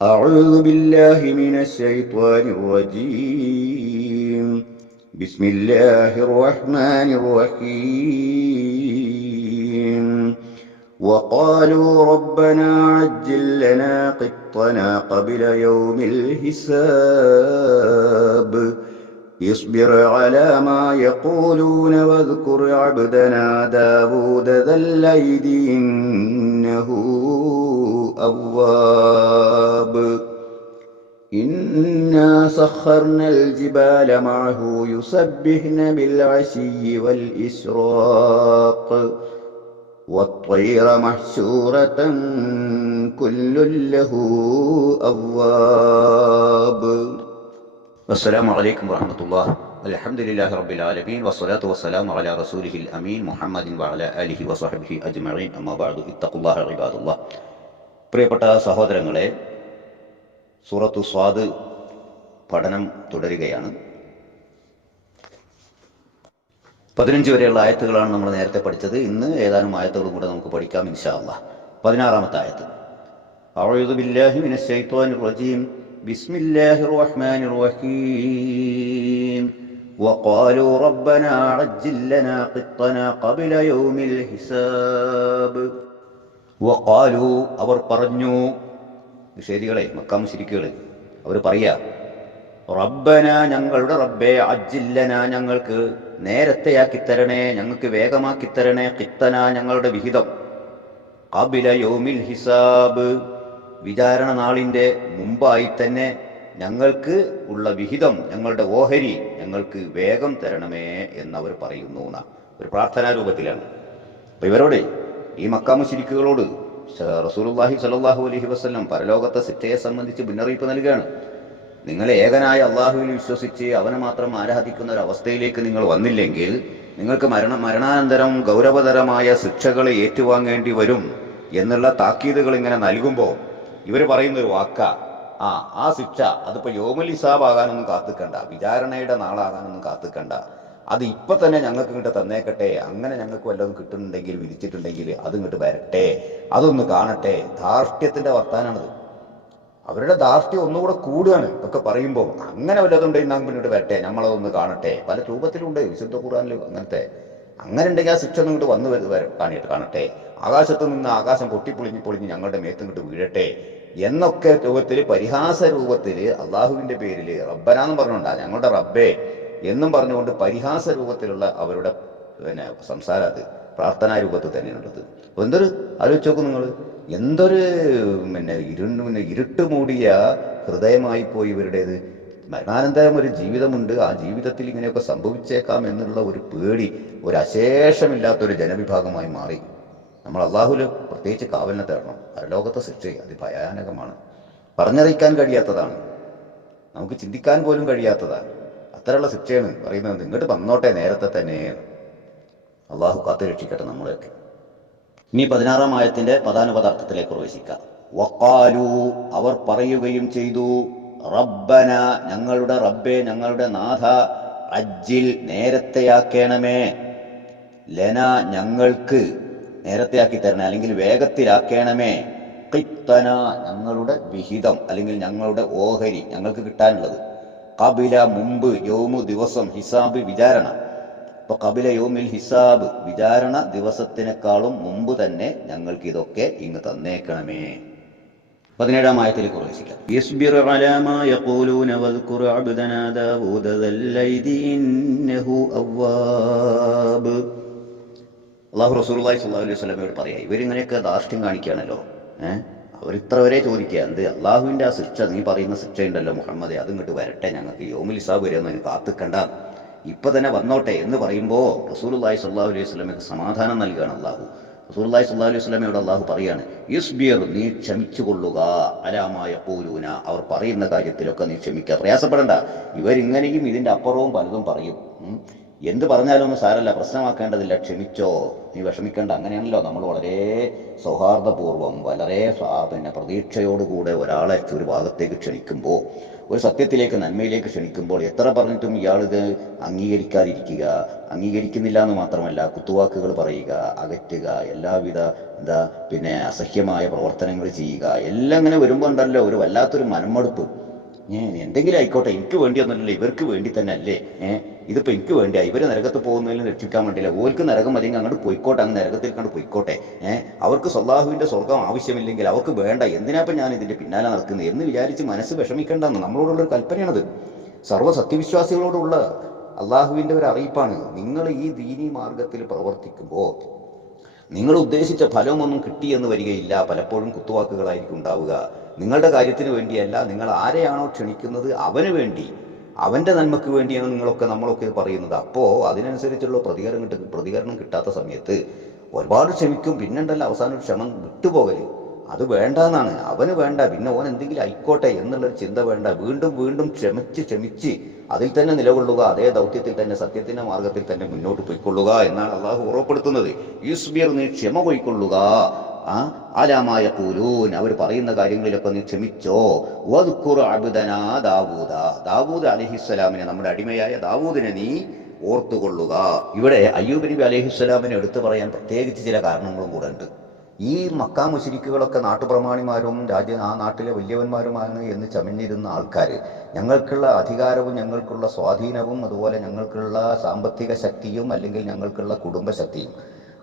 أعوذ بالله من الشيطان الرجيم. بسم الله الرحمن الرحيم. وقالوا ربنا عجل لنا قطنا قبل يوم الحساب اصبر على ما يقولون واذكر عبدنا داود ذا الأيد إنه أواب. إنا سخرنا الجبال معه يسبحن بالعشي والإشراق والطير محشورة كل له أواب. السلام عليكم ورحمة الله. الحمد لله رب العالمين والصلاة والسلام على رسوله الأمين محمد وعلى آله وصحبه أجمعين. أما بعد اتقوا الله عباد الله. പ്രിയപ്പെട്ട സഹോദരങ്ങളെ, സൂറത്തു സ്വാദ് പഠനം തുടരുകയാണ്. 15 വരെയുള്ള ആയത്തുകളാണ് നമ്മൾ നേരത്തെ പഠിച്ചത്. ഇന്ന് ഏതാനും ആയത്തുകളും കൂടെ നമുക്ക് പഠിക്കാം ഇൻഷാ അല്ലാഹ്. 16-ാമത്തെ ആയത്ത്. അഊദു ബില്ലാഹി മിനശ് ശൈത്വാനിർ റജീം. ബിസ്മില്ലാഹിർ റഹ്മാനിർ റഹീം. വഖാലൂ റബ്ബനാ അജ്ജിൽ ലനാ ഖിത്തനാ ഖബ്ല യൗമിൽ ഹിസാബ്. വഖാലൂ, അവർ പറഞ്ഞു, നിഷേധികളെ, മക്കാ മുശ്രിക്കുകളെ, അവർ പറയാ, റബ്ബന, ഞങ്ങളുടെ റബ്ബേ, അജ്ജിൽ ലനാ, ഞങ്ങൾക്ക് നേരത്തെയാക്കിത്തരണേ, ഞങ്ങൾക്ക് വേഗമാക്കിത്തരണേ, ഖിത്തന, ഞങ്ങളുടെ വിഹിതം, ഖബ്ല യൗമിൽ ഹിസാബ്, വിചാരണ നാളിൻ്റെ മുമ്പായി തന്നെ ഞങ്ങൾക്ക് ഉള്ള വിഹിതം, ഞങ്ങളുടെ ഓഹരി ഞങ്ങൾക്ക് വേഗം തരണമേ എന്നവർ പറയുന്നു. ഒരു പ്രാർത്ഥനാ രൂപത്തിലാണ്. അപ്പൊ ഇവരോട്, ഈ മക്കാ മുശ്രിക്കുകളോട് റസൂലുള്ളാഹി സ്വല്ലല്ലാഹു അലൈഹി വസല്ലം പരലോകത്തെ ശിക്ഷയെ സംബന്ധിച്ച് മുന്നറിയിപ്പ് നൽകുകയാണ്. നിങ്ങൾ ഏകനായ അള്ളാഹുവിൽ വിശ്വസിച്ച് അവനെ മാത്രം ആരാധിക്കുന്ന ഒരു അവസ്ഥയിലേക്ക് നിങ്ങൾ വന്നില്ലെങ്കിൽ നിങ്ങൾക്ക് മരണാനന്തരം ഗൗരവതരമായ ശിക്ഷകളെ ഏറ്റുവാങ്ങേണ്ടി വരും എന്നുള്ള താക്കീതുകൾ ഇങ്ങനെ നൽകുമ്പോൾ ഇവർ പറയുന്നൊരു വാക്ക, ആ ശിക്ഷ അതിപ്പോ യൗമുൽ ഹിസാബ് ആകാനൊന്നും കാത്തിക്കണ്ട, വിചാരണയുടെ നാളാകാനൊന്നും കാത്തിക്കണ്ട, അത് ഇപ്പൊ തന്നെ ഞങ്ങൾക്ക് ഇങ്ങോട്ട് തന്നേക്കട്ടെ, അങ്ങനെ ഞങ്ങൾക്ക് വല്ലതും കിട്ടുന്നുണ്ടെങ്കിൽ, വിധിച്ചിട്ടുണ്ടെങ്കിൽ അത് ഇങ്ങോട്ട് വരട്ടെ, അതൊന്ന് കാണട്ടെ. ധാർഷ്ട്യത്തിന്റെ വർത്താനാണത്. അവരുടെ ധാർഷ്ട്യം ഒന്നുകൂടെ കൂടുകയാണ് ഇതൊക്കെ പറയുമ്പോൾ. അങ്ങനെ വല്ലതുണ്ടെങ്കിൽ നാം പിന്നീട് വരട്ടെ, നമ്മളതൊന്ന് കാണട്ടെ. പല രൂപത്തിലുണ്ട് വിശുദ്ധ ഖുർആനിൽ അങ്ങനത്തെ. അങ്ങനെ ഉണ്ടെങ്കിൽ ആ ശിക്ഷ ഇങ്ങോട്ട് വന്ന് കാണട്ടെ, ആകാശത്ത് നിന്ന് ആകാശം പൊട്ടിപ്പൊളിഞ്ഞ് ഞങ്ങളുടെ മേത്തിങ്ങോട്ട് വീഴട്ടെ എന്നൊക്കെ രൂപത്തിൽ, പരിഹാസ രൂപത്തിൽ, അള്ളാഹുവിന്റെ പേരിൽ റബ്ബനാന്ന് പറഞ്ഞുകൊണ്ടാ, ഞങ്ങളുടെ റബ്ബേ എന്നും പറഞ്ഞുകൊണ്ട് പരിഹാസ രൂപത്തിലുള്ള അവരുടെ സംസാരം, അത് പ്രാർത്ഥനാ രൂപത്തിൽ തന്നെയാണുള്ളത്. എന്തൊരു ആലോചിച്ച് നോക്കും നിങ്ങൾ, എന്തൊരു ഇരുട്ട് മൂടിയ ഹൃദയമായി പോയി ഇവരുടേത്. മരണാനന്തരം ഒരു ജീവിതമുണ്ട്, ആ ജീവിതത്തിൽ ഇങ്ങനെയൊക്കെ സംഭവിച്ചേക്കാം എന്നുള്ള ഒരു പേടി, ഒരു അശേഷമില്ലാത്തൊരു ജനവിഭാഗമായി മാറി. നമ്മൾ അള്ളാഹുല് പ്രത്യേകിച്ച് കാവലിനെ തേടണം. പരലോകത്തെ ശിക്ഷ അതിഭയാനകമാണ്, പറഞ്ഞറിയിക്കാൻ കഴിയാത്തതാണ്, നമുക്ക് ചിന്തിക്കാൻ പോലും കഴിയാത്തതാണ്. അത്തരമുള്ള ശിക്ഷയാണ് പറയുന്നത്. ഇങ്ങോട്ട് വന്നോട്ടെ നേരത്തെ തന്നെ. അള്ളാഹു കാത്തു രക്ഷിക്കട്ടെ നമ്മളെയൊക്കെ. ഇനി 16-ാം ആയത്തിന്റെ പദാനുപദാർത്ഥത്തിലേക്ക് പ്രവേശിക്കാം. വഖാലു, അവർ പറയുകയും ചെയ്തു, റബ്ബന, ഞങ്ങളുടെ റബ്ബേ, ഞങ്ങളുടെ നാഥ, അജ്ജിൽ, നേരത്തെയാക്കണമേ, ലന, ഞങ്ങൾക്ക് നേരത്തെയാക്കി തരണേ, അല്ലെങ്കിൽ വേഗത്തിലാക്കണമേ, ഖിത്തന, ഞങ്ങളുടെ വിഹിതം അല്ലെങ്കിൽ ഞങ്ങളുടെ ഓഹരി, ഞങ്ങൾക്ക് കിട്ടാനുള്ളത്, ഖബില, മുമ്പ്, യൗമു, ദിവസം, ഹിസാബ്, വിചാരണ. അപ്പൊ ഖബില യൗമിൽ ഹിസാബ്, വിചാരണ ദിവസത്തിനേക്കാളും മുമ്പ് തന്നെ ഞങ്ങൾക്ക് ഇതൊക്കെ ഇങ്ങ് തന്നേക്കണമേ. 17-ാം ആയത്തിലേക്ക് പ്രവേശിക്കാം. യസ്ബിർ അലാ മാ യഖൂലൂന വദ്കുർ അബ്ദനാ ദാവൂദ ദൽ അയ്ദി ഇന്നഹു അവ്വാബ്. അല്ലാഹു റസൂലുള്ളാഹി സ്വല്ലല്ലാഹു അലൈഹി വസല്ലമയോട് പറയാ, ഇവരിങ്ങനെയൊക്കെ ധാർഷ്ട്യം കാണിക്കുകയാണല്ലോ. അവർ ഇത്ര വരെ ചോദിക്കുക, എന്ത് അള്ളാഹുവിന്റെ ആ ശിക്ഷ, നീ പറയുന്ന ശിക്ഷ ഉണ്ടല്ലോ മുഹമ്മദേ, അത് ഇങ്ങോട്ട് വരട്ടെ, ഞങ്ങൾക്ക് യൗമുൽ ഹിസാബ് വരെയൊന്നും അതിന് കാത്തിക്കണ്ട, ഇപ്പൊ തന്നെ വന്നോട്ടെ എന്ന് പറയുമ്പോൾ റസൂലുള്ളാഹി സ്വല്ലല്ലാഹു അലൈഹി വസല്ലമയ്ക്ക് സമാധാനം നൽകുകയാണ് അള്ളാഹു. റസൂലുള്ളാഹി സ്വല്ലല്ലാഹു അലൈഹി വസല്ലമയോട് അള്ളാഹു പറയാണ്, യുസ്ബിർ, നീ ക്ഷമിച്ചു കൊള്ളുക, അലാ മാ യഖൂലൂന, അവർ പറയുന്ന കാര്യത്തിലൊക്കെ നീ ക്ഷമിക്കുക, പ്രയാസപ്പെടണ്ട. ഇവരിങ്ങനെയും ഇതിന്റെ അപ്പുറവും പലതും പറയും. എന്ത് പറഞ്ഞാലൊന്നും സാരല്ല, പ്രശ്നമാക്കേണ്ടതില്ല, ക്ഷമിച്ചോ, നീ വിഷമിക്കേണ്ട. അങ്ങനെയാണല്ലോ നമ്മൾ വളരെ സൗഹാർദ്ദപൂർവ്വം, വളരെ പ്രതീക്ഷയോടുകൂടെ ഒരാളെ ഒരു ഭാഗത്തേക്ക് ക്ഷണിക്കുമ്പോൾ ഒരു സത്യത്തിലേക്ക്, നന്മയിലേക്ക് ക്ഷണിക്കുമ്പോൾ എത്ര പറഞ്ഞിട്ടും ഇയാളിത് അംഗീകരിക്കുന്നില്ല എന്ന് മാത്രമല്ല, കുത്തുവാക്കുകൾ പറയുക, അകറ്റുക, എല്ലാവിധ അസഹ്യമായ പ്രവർത്തനങ്ങൾ ചെയ്യുക, എല്ലാം ഇങ്ങനെ വരുമ്പോൾ ഉണ്ടല്ലോ ഒരു വല്ലാത്തൊരു മനമടുപ്പ്. എന്തെങ്കിലും ആയിക്കോട്ടെ, എനിക്ക് വേണ്ടിയൊന്നുമല്ലോ, ഇവർക്ക് വേണ്ടി തന്നെ അല്ലേ, ഇതിപ്പോൾ എനിക്ക് വേണ്ടിയാ, ഇവർ നരകത്ത് പോകുന്നതിലും രക്ഷിക്കാൻ വേണ്ടിയില്ല, ഓർക്ക് നരകം അല്ലെങ്കിൽ അങ്ങോട്ട് പോയിക്കോട്ടെ, അങ്ങ് നരകത്തിൽ കണ്ട് പോയിക്കോട്ടെ, അവർക്ക് അല്ലാഹുവിൻ്റെ സ്വർഗം ആവശ്യമില്ലെങ്കിൽ അവർക്ക് വേണ്ട, എന്തിനാപ്പം ഞാൻ ഇതിൻ്റെ പിന്നാലെ നടക്കുന്നത് എന്ന് വിചാരിച്ച് മനസ്സ് വിഷമിക്കേണ്ടെന്ന് നമ്മളോടുള്ളൊരു കൽപ്പനയാണത്. സർവ്വ സത്യവിശ്വാസികളോടുള്ള അള്ളാഹുവിൻ്റെ ഒരു അറിയിപ്പാണ്. നിങ്ങൾ ഈ ദീനി മാർഗത്തിൽ പ്രവർത്തിക്കുമ്പോൾ നിങ്ങൾ ഉദ്ദേശിച്ച ഫലമൊന്നും കിട്ടിയെന്ന് വരികയില്ല. പലപ്പോഴും കുത്തുവാക്കുകളായിരിക്കും ഉണ്ടാവുക. നിങ്ങളുടെ കാര്യത്തിന് വേണ്ടിയല്ല, നിങ്ങൾ ആരെയാണോ ക്ഷണിക്കുന്നത് അവന് വേണ്ടി, അവൻ്റെ നന്മക്ക് വേണ്ടിയാണ് നമ്മളൊക്കെ പറയുന്നത്. അപ്പോൾ അതിനനുസരിച്ചുള്ള പ്രതികരണം കിട്ടാത്ത സമയത്ത് ഒരുപാട് ക്ഷമിക്കും. പിന്നെണ്ടല്ലോ അവസാനം ഒരു ക്ഷമ വിട്ടുപോകല്. അത് വേണ്ടെന്നാണ്. അവന് വേണ്ട, പിന്നെ ഓൻ എന്തെങ്കിലും ആയിക്കോട്ടെ എന്നുള്ളൊരു ചിന്ത വേണ്ട. വീണ്ടും വീണ്ടും ക്ഷമിച്ച് അതിൽ തന്നെ നിലകൊള്ളുക, അതേ ദൗത്യത്തിൽ തന്നെ, സത്യത്തിന്റെ മാർഗത്തിൽ തന്നെ മുന്നോട്ട് പോയിക്കൊള്ളുക എന്നാണ് അള്ളാഹു ഉറപ്പെടുത്തുന്നത്. യുസ്ബിർ, നീ ക്ഷമ പോയിക്കൊള്ളുക, അലാമായ കൂലൂൻ, അവർ പറയുന്ന കാര്യങ്ങളിലൊക്കെ നീ ക്ഷമിച്ചോ. വദ്കുർ അബ്ദനാ ദാവൂദ് അലൈഹിസ്സലാമിനെ, നമ്മുടെ അടിമയായ ദാവൂദിനെ നീ ഓർത്തുകൊള്ളുക. ഇവിടെ അയ്യൂബ് നബി അലൈഹിസ്സലാമിനെ എടുത്തു പറയാൻ പ്രത്യേകിച്ച് ചില കാരണങ്ങളും കൂടെ ഉണ്ട്. ഈ മക്കാ മുശ്രിക്കുകളൊക്കെ നാട്ടുപ്രമാണിമാരും ആ നാട്ടിലെ വലിയവന്മാരുമാണ് എന്ന് ചമഞ്ഞിരുന്ന ആൾക്കാർ, ഞങ്ങൾക്കുള്ള അധികാരവും ഞങ്ങൾക്കുള്ള സ്വാധീനവും അതുപോലെ ഞങ്ങൾക്കുള്ള സാമ്പത്തിക ശക്തിയും അല്ലെങ്കിൽ ഞങ്ങൾക്കുള്ള കുടുംബശക്തിയും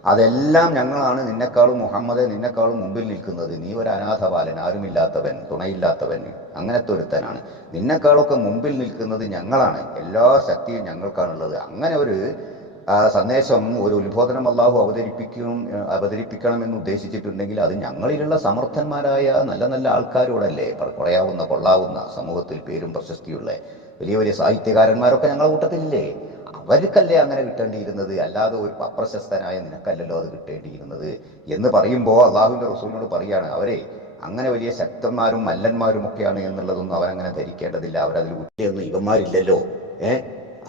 അതെല്ലാം ഞങ്ങളാണ്, നിന്നെക്കാളും മുമ്പിൽ നിൽക്കുന്നത്. നീ ഒരു അനാഥ ബാലൻ, ആരുമില്ലാത്തവൻ, തുണയില്ലാത്തവൻ, അങ്ങനത്തെ ഒരുത്തനാണ്. നിന്നെക്കാളൊക്കെ മുമ്പിൽ നിൽക്കുന്നത് ഞങ്ങളാണ്, എല്ലാ ശക്തിയും ഞങ്ങൾക്കാണുള്ളത്. അങ്ങനെ ഒരു സന്ദേശം, ഒരു ഉത്ബോധനം അള്ളാഹു അവതരിപ്പിക്കണമെന്ന് ഉദ്ദേശിച്ചിട്ടുണ്ടെങ്കിൽ അത് ഞങ്ങളിലുള്ള സമർത്ഥന്മാരായ നല്ല നല്ല ആൾക്കാരോടല്ലേ, കൊള്ളാവുന്ന, സമൂഹത്തിൽ പേരും പ്രശസ്തിയുള്ള വലിയ വലിയ സാഹിത്യകാരന്മാരൊക്കെ ഞങ്ങളുടെ കൂട്ടത്തിലില്ലേ? അവർക്കല്ലേ അങ്ങനെ കിട്ടേണ്ടിയിരുന്നത്, അല്ലാതെ ഒരു അപ്രശസ്തനായ നിനക്കല്ലല്ലോ അത് കിട്ടേണ്ടിയിരുന്നത് എന്ന് പറയുമ്പോൾ അള്ളാഹുവിൻ്റെ റസൂലിനോട് പറയാണ്, അവരെ അങ്ങനെ വലിയ ശക്തന്മാരും മല്ലന്മാരും ഒക്കെയാണ് എന്നുള്ളതൊന്നും അവരങ്ങനെ ധരിക്കേണ്ടതില്ല. അവരതിൽ കുറ്റിയൊന്നും ഇവന്മാരില്ലല്ലോ,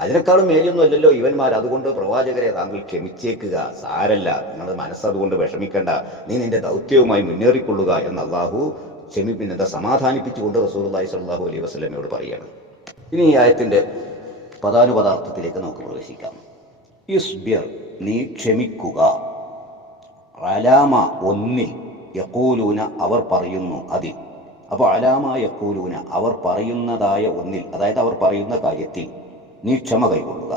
അതിനേക്കാളും മേലെയൊന്നും അല്ലല്ലോ ഇവന്മാർ. അതുകൊണ്ട് പ്രവാചകരെ താങ്കൾ ക്ഷമിച്ചേക്കുക, സാരല്ല, നിങ്ങൾ മനസ്സതുകൊണ്ട് വിഷമിക്കേണ്ട, നീ നിന്റെ ദൗത്യവുമായി മുന്നേറിക്കൊള്ളുക എന്ന് അള്ളാഹു സമാധാനിപ്പിച്ചുകൊണ്ട് റസൂലുള്ളാഹി സ്വല്ലല്ലാഹു അലൈഹി വസല്ലമയോട് പറയുകയാണ്. ഇനി ഈ ആയത്തിന്റെ പദാനുപദാർത്ഥത്തിലേക്ക് നമുക്ക് പ്രവേശിക്കാം. യുസ്ബിർ, നീ ക്ഷമിക്കുക, അലാമ, ഒന്നിൽ, യഖൂലൂന, അവർ പറയുന്നു, അതിൽ. അപ്പോൾ അലാമ യഖൂലൂന, അവർ പറയുന്നതായ ഒന്നിൽ, അതായത് അവർ പറയുന്ന കാര്യത്തിൽ നീ ക്ഷമ കൈകൊള്ളുക.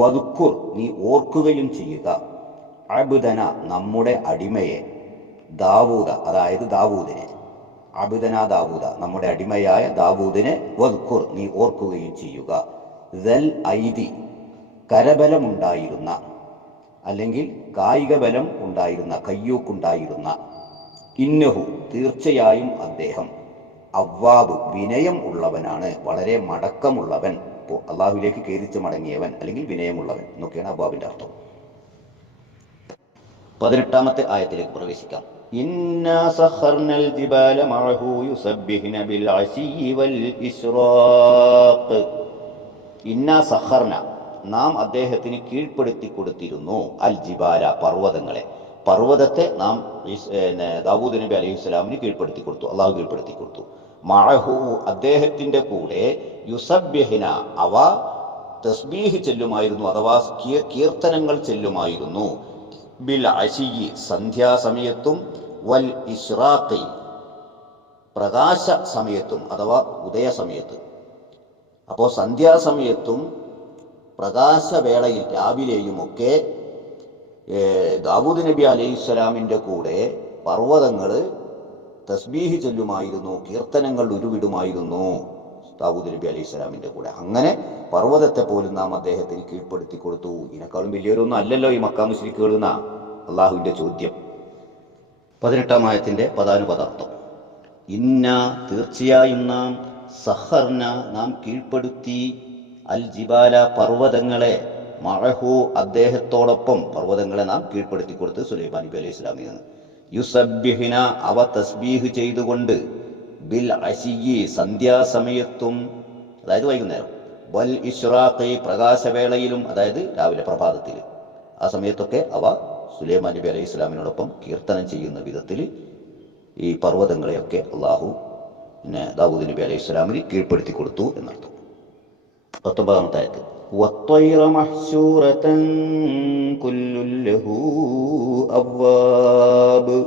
വദ്കുർ, നീ ഓർക്കുകയും ചെയ്യുക, അബ്ദന, നമ്മുടെ അടിമയെ, ദാവൂദ, അതായത് ദാവൂദിനെ, അബ്ദന ദാവൂദ, നമ്മുടെ അടിമയായ ദാവൂദിനെ, വദ്കുർ, നീ ഓർക്കുകയും ചെയ്യുക. ദൽ ഐദി, കരബലമുണ്ടായിരുന്ന അല്ലെങ്കിൽ കായിക ബലം ഉണ്ടായിരുന്ന, കയ്യൂക്കുണ്ടായിരുന്ന, ഇന്നഹു, തീർച്ചയായും അദ്ദേഹം, അവ്വാബ്, വിനയം ഉള്ളവനാണ്, വളരെ മടക്കമുള്ളവൻ, അള്ളാഹുവിലേക്ക് കേരിച്ച് മടങ്ങിയവൻ അല്ലെങ്കിൽ വിനയമുള്ളവൻ എന്നൊക്കെയാണ് അബ്വാബിന്റെ അർത്ഥം. 18ാമത്തെ ആയത്തിലേക്ക് പ്രവേശിക്കാം. ഇന്നാ സഖർനൽ ജിബാല മഅഹു യുസബ്ബിഹ്ന ബിൽ അശിയ്യി വൽ ഇശ്റാഖ്. ഇന്നാ സഖർന, നാം അദ്ദേഹത്തിന് കീഴ്പ്പെടുത്തി കൊടുത്തിരുന്നു, അൽ ജിബാല, പർവ്വതത്തെ നാം ദാവൂദ് നബി അലൈഹിസ്സലാമിന് കീഴ്പ്പെടുത്തി കൊടുത്തു, അള്ളാഹു കീഴ്പ്പെടുത്തി കൊടുത്തു. മഅഹു, അദ്ദേഹത്തിന്റെ കൂടെ, യുസബ്ബിഹ്ന, അവ തസ്ബീഹ് ചെല്ലുമായിരുന്നു, അഥവാ കീർത്തനങ്ങൾ ചെല്ലുമായിരുന്നു, ബിൽ അശിയ്യി, സന്ധ്യാസമയത്തും, വൽ ഇശ്റാഖി, പ്രകാശ സമയത്തും അഥവാ ഉദയസമയത്ത്. അപ്പോൾ സന്ധ്യാസമയത്തും പ്രകാശവേളയിൽ രാവിലെയുമൊക്കെ ദാവൂദ് നബി അലൈഹിസ്സലാമിൻ്റെ കൂടെ പർവ്വതങ്ങൾ തസ്ബീഹ് ചൊല്ലുമായിരുന്നു, കീർത്തനങ്ങൾ ഉരുവിടുമായിരുന്നു ദാവൂദ് നബി അലൈഹിസ്സലാമിൻ്റെ കൂടെ. അങ്ങനെ പർവ്വതത്തെ പോലും നാം അദ്ദേഹത്തിന് കീഴ്പ്പെടുത്തി കൊടുത്തു. ഇതിനേക്കാളും വലിയൊരൊന്നും അല്ലല്ലോ ഈ മക്കാ മുശ്രിക്കുകൾ എന്നാ അള്ളാഹുവിൻ്റെ ചോദ്യം. 18ാം ആയത്തിന്റെ പദാനുപദാർത്ഥം. ഇന്ന, തീർച്ചയായും നാം, സഹർന, നാം കീഴ്പ്പെടുത്തി, അൽ ജിബാല, പർവ്വതങ്ങളെ, മഅഹു, അദ്ദേഹത്തോടൊപ്പം, പർവ്വതങ്ങളെ നാം കീഴ്പ്പെടുത്തി കൊടുത്ത് സുലൈമാൻ നബി അലൈഹി സ്വലാമിൽ നിന്ന്. യുസബ്ബിഹ്ന, അവ തസ്ബീഹ് ചെയ്തുകൊണ്ട്, ബിൽ അശിയ്യി, സന്ധ്യാസമയത്തും, അതായത് വൈകുന്നേരം, വൽ ഇശ്റാഖി, പ്രകാശവേളയിലും, അതായത് രാവിലെ പ്രഭാതത്തിൽ, ആ സമയത്തൊക്കെ അവ സുലൈമാൻ നബി അലൈഹി സ്വലാമിനോടൊപ്പം കീർത്തനം ചെയ്യുന്ന വിധത്തിൽ ഈ പർവ്വതങ്ങളെയൊക്കെ അള്ളാഹു ദാവൂദ് നബി അലൈഹി സ്വലാമിന് കീഴ്പ്പെടുത്തി കൊടുത്തു എന്നർത്ഥം. 19-ാമത്തെ ആയത്ത് വത്വയ്റ മഹ്ശൂറതൻ കുല്ലുൻ ലഹു അവ്വാബ്.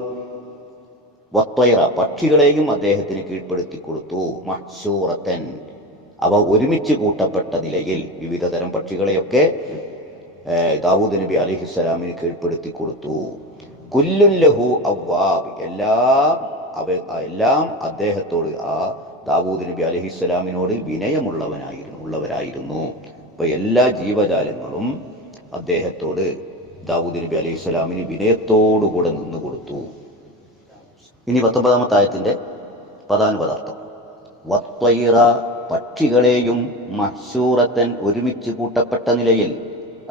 വത്വയ്റ പക്ഷികളെയും അദ്ദേഹത്തിന് കീഴ്പ്പെടുത്തി കൊടുത്തു. മഹ്ശൂറത്തൻ അവ ഒരുമിച്ച് കൂട്ടപ്പെട്ട നിലയിൽ വിവിധ തരം പക്ഷികളെയൊക്കെ ദാവൂദ് നബി അലൈഹിസ്സലാമിന് കീഴ്പ്പെടുത്തി കൊടുത്തു. കുല്ലുൻ ലഹു അവ്വാബ് എല്ലാം അദ്ദേഹത്തോട് ആ ദാവൂദ് നബി അലൈഹിസ്സലാമിനോട് വിനയമുള്ളവരായിരുന്നു. അപ്പൊ എല്ലാ ജീവജാലങ്ങളും അദ്ദേഹത്തോട് ദാവൂദ് നബി അലൈഹിസ്സലാമിന് വിനയത്തോടുകൂടെ നിന്നു കൊടുത്തു. ഇനി 19-ാമത്തെ ആയത്തിന്റെ പദാനുപദാർത്ഥം വത്വയ്റ പക്ഷികളെയും മഹ്ശൂറത്തൻ ഒരുമിച്ച് കൂട്ടപ്പെട്ട നിലയിൽ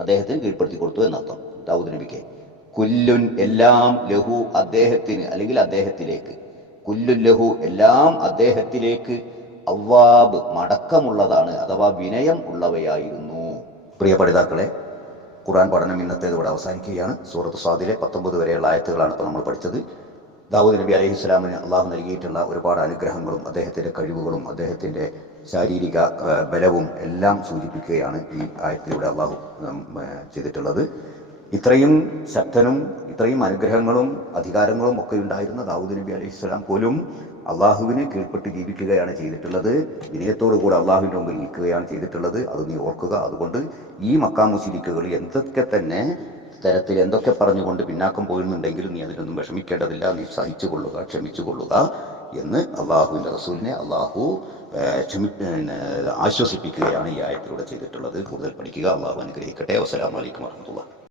അദ്ദേഹത്തിന് കീഴ്പ്പെടുത്തി കൊടുത്തു എന്നർത്ഥം. ദാവൂദ് നബിക്ക് കുല്ലുൻ എല്ലാം ലഹു അദ്ദേഹത്തിന് അല്ലെങ്കിൽ അദ്ദേഹത്തിലേക്ക്, കുല്ലുൻ ലഹു എല്ലാം അദ്ദേഹത്തിലേക്ക്, അവ്വാബ് മടക്കമുള്ളതാണ് അഥവാ വിനയം ഉള്ളവയായിരുന്നു. പ്രിയ പഠിതാക്കളെ, ഖുർആൻ പഠനം ഇന്നത്തേതോടെ അവസാനിക്കുകയാണ്. സൂറത്ത് സ്വാദിലെ 19 വരെയുള്ള ആയത്തുകളാണ് ഇപ്പോൾ നമ്മൾ പഠിച്ചത്. ദാവൂദ് നബി അലൈഹിസ്സലാമിന് അള്ളാഹു നൽകിയിട്ടുള്ള ഒരുപാട് അനുഗ്രഹങ്ങളും അദ്ദേഹത്തിൻ്റെ കഴിവുകളും അദ്ദേഹത്തിൻ്റെ ശാരീരിക ബലവും എല്ലാം സൂചിപ്പിക്കുകയാണ് ഈ ആയത്തിലൂടെ അള്ളാഹു ചെയ്തിട്ടുള്ളത്. ഇത്രയും ശക്തനും ഇത്രയും അനുഗ്രഹങ്ങളും അധികാരങ്ങളും ഒക്കെ ഉണ്ടായിരുന്ന ദാവൂദ് നബി അലൈഹിസ്സലാം പോലും അള്ളാഹുവിന് കീഴ്പ്പെട്ട് ജീവിക്കുകയാണ് ചെയ്തിട്ടുള്ളത്. വിനയത്തോടുകൂടെ അള്ളാഹുവിൻ്റെ മുമ്പിൽ നിൽക്കുകയാണ് ചെയ്തിട്ടുള്ളത്. അത് നീ ഓർക്കുക. അതുകൊണ്ട് ഈ മക്കാ മുശ്രിക്കുകൾ എന്തൊക്കെ തന്നെ തരത്തിൽ എന്തൊക്കെ പറഞ്ഞുകൊണ്ട് പിന്നാക്കം പോയിരുന്നുണ്ടെങ്കിലും നീ അതിനൊന്നും വിഷമിക്കേണ്ടതില്ല. നീ സഹിച്ചുകൊള്ളുക, ക്ഷമിച്ചുകൊള്ളുക എന്ന് അള്ളാഹുവിൻ്റെ റസൂലിനെ അള്ളാഹു ആശ്വസിപ്പിക്കുകയാണ് ഈ ആയത്തിലൂടെ ചെയ്തിട്ടുള്ളത്. കൂടുതൽ പഠിക്കുക. അള്ളാഹു അനുഗ്രഹിക്കട്ടെ. വസ്സലാമു അലൈക്കും വറഹ്മത്തുള്ളാഹി.